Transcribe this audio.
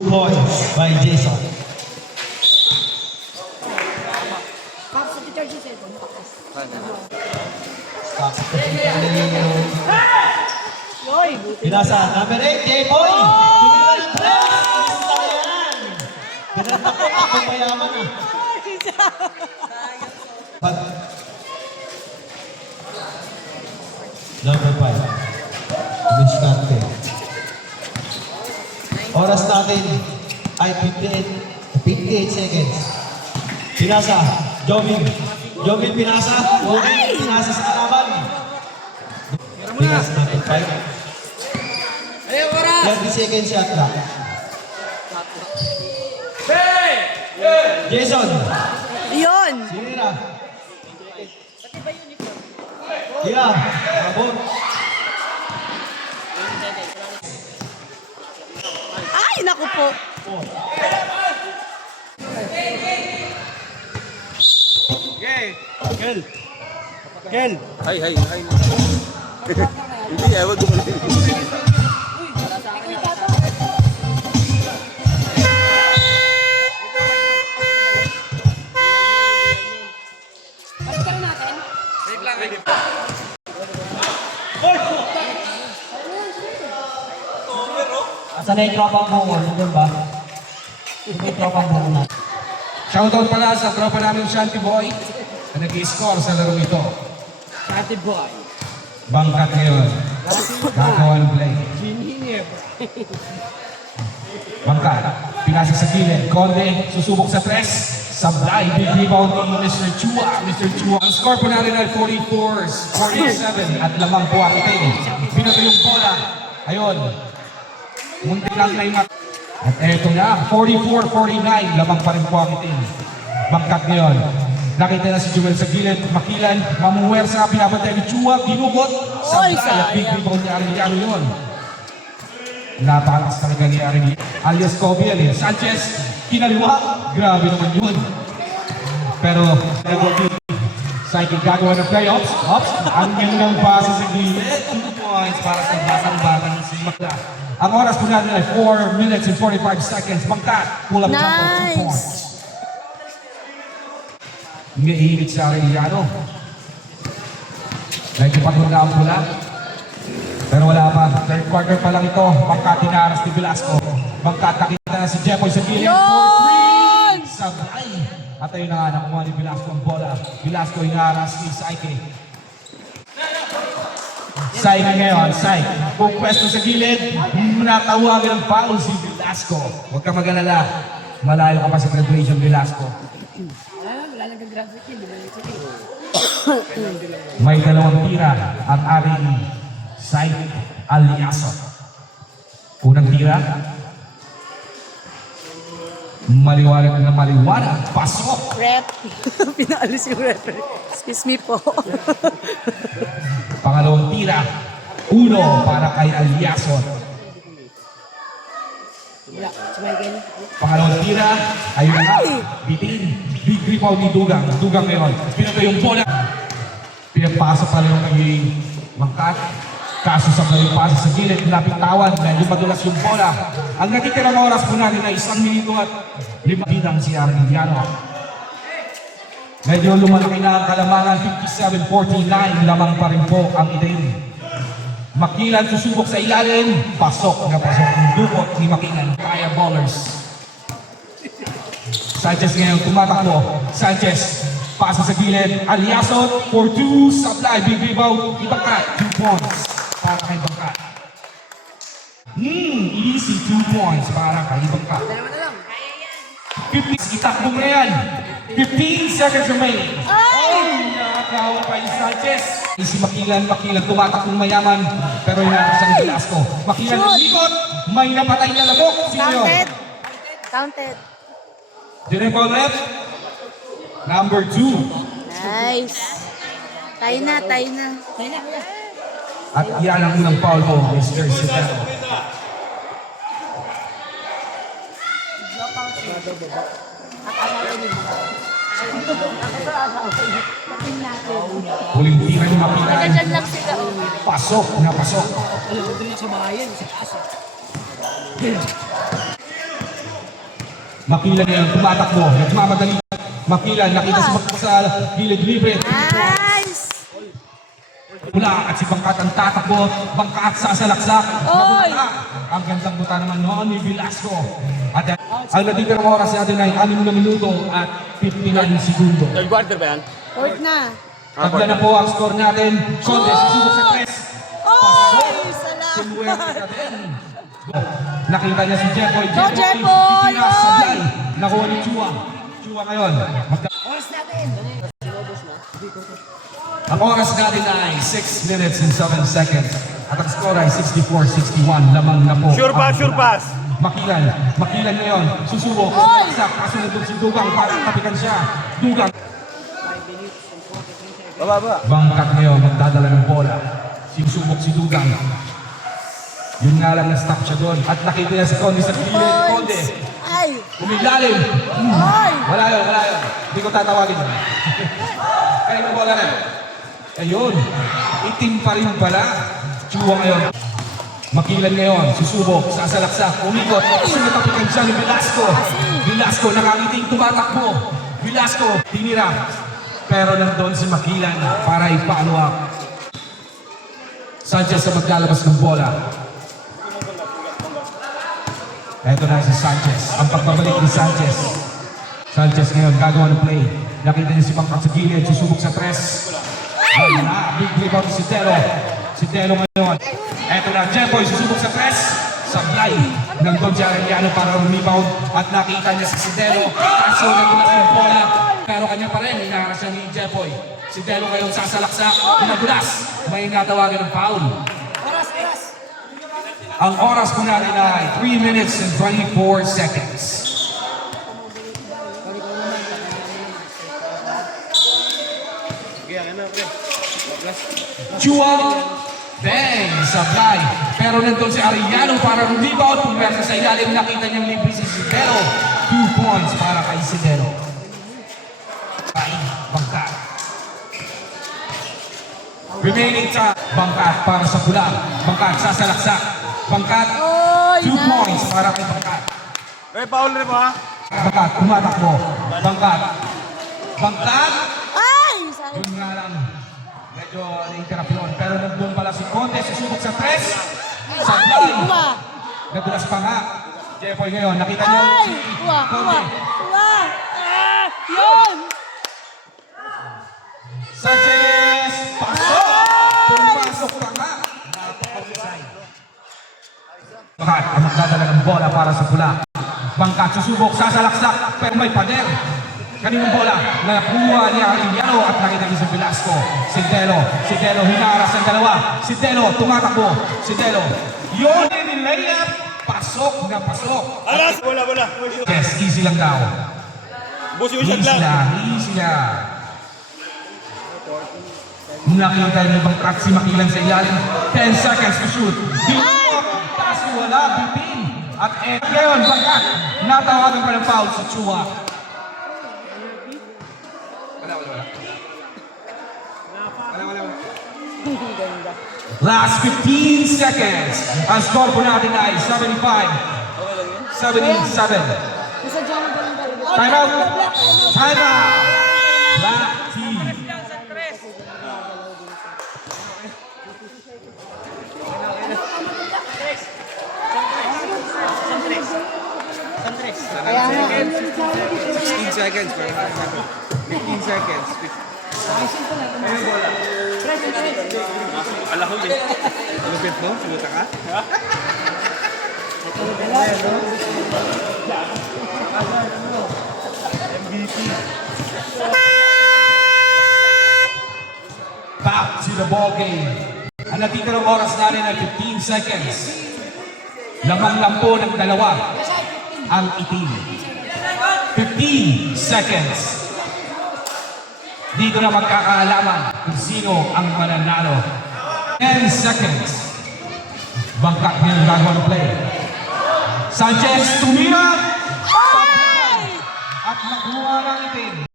Points by Jason. Pinasa, number 8, J-Boy! Tumira ng 3! Sayang! Pinata po ako mayaman ah. Number 5, Miss Carte. Oras natin ay 58 seconds. Pinasa, Jovin. Jovin pinasa. Jovin pinasa sa kalaban. Pinasa natin 5. 30 seconds shot clock. Jason. Yun! Sinira. Tira. Abot. Ay, naku po. Kel. Kel. Hay. Hindi, ewan ko pala. Asan na yung tropang bungo? Doon ba? Yung tropang bungo na. Shoutout pala sa tropa namin Shanty Boy na nag-i-score sa laro ito. Ate boy. Bangkat ngayon. Gagawan play. Bangkat. Pinasa sa gilid. Conde susubok sa tres. Sablay. Big rebound ni Mr. Chua. Mr. Chua. Ang score po natin ay 44-47 at lamang po ang itin. Binato yung bola. Ayun. Muntik lang na yung at eto na, 44-49, lamang pa rin po ang itin. Bangkat ngayon. Nakita na si Joel sa gilid, makilan, mamuwersa, pinapatay ni Chua, ginugot, sablay at big rebound ni Arellano yun. Napakakas talaga ni Arellano. Alias Kobe, alias Sanchez, kinaliwa, grabe naman yun. Pero, Psychic gagawa ng playoffs, ang gandang basa sa gilid, 2 points para sa batang-batang si Makla. Ang oras po natin ay 4 minutes and 45 seconds. Bangkat, pull-up jumper, 2 points. Ngaihigit sa Arellano. Medyo pagod na ang pula. Pero wala pa. Third quarter pa lang ito. Bangkat, hinaras ni Velasco. Bangkat, nakita na si Jeffoy sa gilid. Yun! Sabay. At ayun na, nakuha ni Velasco ang bola. Velasco hinaras ni Saike. Saike ngayon, Saike. Kung pwesto sa gilid, natawagan ng foul si Velasco. Huwag ka mag-alala. Malayo ka pa sa graduation, Velasco. Wala nag-graduate yun. May dalawang tira ang ating Saike Aliaso. Unang tira. Maliwanag na maliwanag. Pasok! Rep. Pinaalis yung referee. Excuse me po. Pangalawang tira. Uno para kay Aliaso. Wala. Sumaygin. Pangalawang tira. Ayun na. Bitin. Big rebound ni Dugang. Dugang ngayon. Pinato yung bola. Pinapasa pa rin yung naging Bangkat. Kaso sa yung pasa sa gilid. Napitawan. Medyo madulas yung bola. Ang natitirang oras po natin ay 1 minuto at 5 bidang si Arellano. Medyo lumalaki na ang kalamangan. 57-49. Lamang pa rin po ang itin. Makilan susubok sa ilalim. Pasok na pasok ang dukot ni Makilan. Kaya ballers. Sanchez ngayon tumatakbo. Sanchez pasa sa gilid. Aliaso for 2. Supply. Big rebound. Ibangkat. 2 points para kay Bangkat. Easy 2 points para kay Bangkat. 50. Itakbo na yan. 15 seconds remaining. Ay! Nakakawa pa yung Sanchez. Si Makilan tumatakbong mayaman. Pero hinakas siya ni Velasco. Makilan lumikot. May napatay na labok. Sino yun? Counted. Did I foul left? Number 2. Nice. Tayo na. At yan ang unang foul mo, Mr. Sitero. Huling tira ni Makilan. Diyan lang sila. Pasok na pasok. Alam mo, doon lang sa bayan. Sa taas. Makilan ngayon, tumatakbo. Nagmamadali. Makilan, nakita sa gilid libre. Nice! Mula at si Bangkat ang tatakbo. Bangkat sasalaksak. Oy! Nabula. Ang gandang buta naman noon ni Velasco. At ang natitirang oras natin ay 6 na minuto at 59 segundo. Fourth na. Tagla na po ang score natin. Conde, susubok sa press. Oy! Sinuwerte Salamat! ka din. Nakita niya si Jeffoy. Go, Jeffoy! Tira, sablay. Nakuha ni Chua. Chua ngayon. Oras natin! Ang oras natin ay 6 minutes and 7 seconds. At ang score ay 64-61. Lamang na po. Sure pass. Makilan ngayon. Susubok. Oy! Sa kasunod si Dugang para kapikan siya. Dugang. Bangkat ngayon. Magdadala ng bola. Sinusubok si Dugang. Yun nga lang na-stop siya doon. At nakita niya si Conde sa gilid. Conde. Ay! Umilalim. Ay! Wala yun. Hindi ko tatawagin. Kaya yung bola na. Ayun. Itim pa rin pala. Chua ngayon. Makilan ngayon. Susubok. Sasalaksak. Umikot. Sinatapikan siya ni Velasco. Velasco nakangiting tumatakbo. Velasco. Tinira. Pero nandun si Makilan para i-follow up. Sanchez sa maglalabas ng bola. Ito na si Sanchez. Ang pagbabalik ni Sanchez. Sanchez ngayon gagawa ng play. Nakita niya si Bangkat sa gilid. Susubok sa press. Wala. Big rebound si Telo. Si Telo ngayon. Ito na. Jeffoy susubok sa press. Sablay. Nandun si Arellano para rebound. At nakita niya si Telo. Kaso nagulas yung bola. Pero kanya pa rin. Inaharas siya ni Jeffoy. Si Telo ngayon sasalaksak. Nagulas. May natawagan ng foul. Ang oras po natin ay 3 minutes and 24 seconds. Chua, bang, sablay. Pero nandun si Arellano para rebound. Pumersa sa ilalim, nakita niyang libre si Sidero. 2 points para kay Sidero. Ay, Bangkat. Remaining time. Bangkat para sa pula. Bangkat sasalaksak. Bangkat, Oy! 2 Nice! points para kay Bangkat. Paul rin mo ha. Bangkat, tumatakbo. Bangkat. Bangkat. Ay! Sayang. Yun nga lang. Medyo na-interruption. Pero nandun pala si Conde. Susubok sa press. Sa Ay! play. Kuha! Nagulas pa nga. Jeffoy ngayon. Nakita niyo Ay! si Kuha! Kuha! Conde. Kuha! Ah! Yun! Sanchez! Pasok! Pumasok pa nga. Napakahusay. Bangkat ang magdadala ng bola para sa pula. Bangkat susubok, sasalaksak, pero may pader. Kaninong bola? Nakuha niya Arellano at nakita niya si Velasco. Si Delo hinaras ang dalawa. Si Delo tumatakbo. Si Delo. Yun din layup. Pasok na pasok. Alas! Wala. Yes, easy lang daw. Busi yung shot Easy lang. lang, easy lang. Nakita niyo bang track si Makilan sa ilalim? 10 seconds to shoot. Kaso wala, bitin. At ngayon, Bangkat, natawagan pa ng foul si Chua. Last 15 seconds. Ang score po natin ay 75. 77. Nasa dyan ang galing galing. Time out. Time out. Black team. Kaya nga. 15 seconds, parang 15 seconds. Alahol eh. Lupit mo? Sumuta ka? Back to the ball game. Ang natitirang oras natin ay 15 seconds. Lamang lang po ng dalawa ang itim. 15 seconds. Dito na magkakaalaman kung sino ang mananalo. 10 seconds. Bangkat niya ang gagawa ng play. Sanchez tumira. At nakuha ng itim.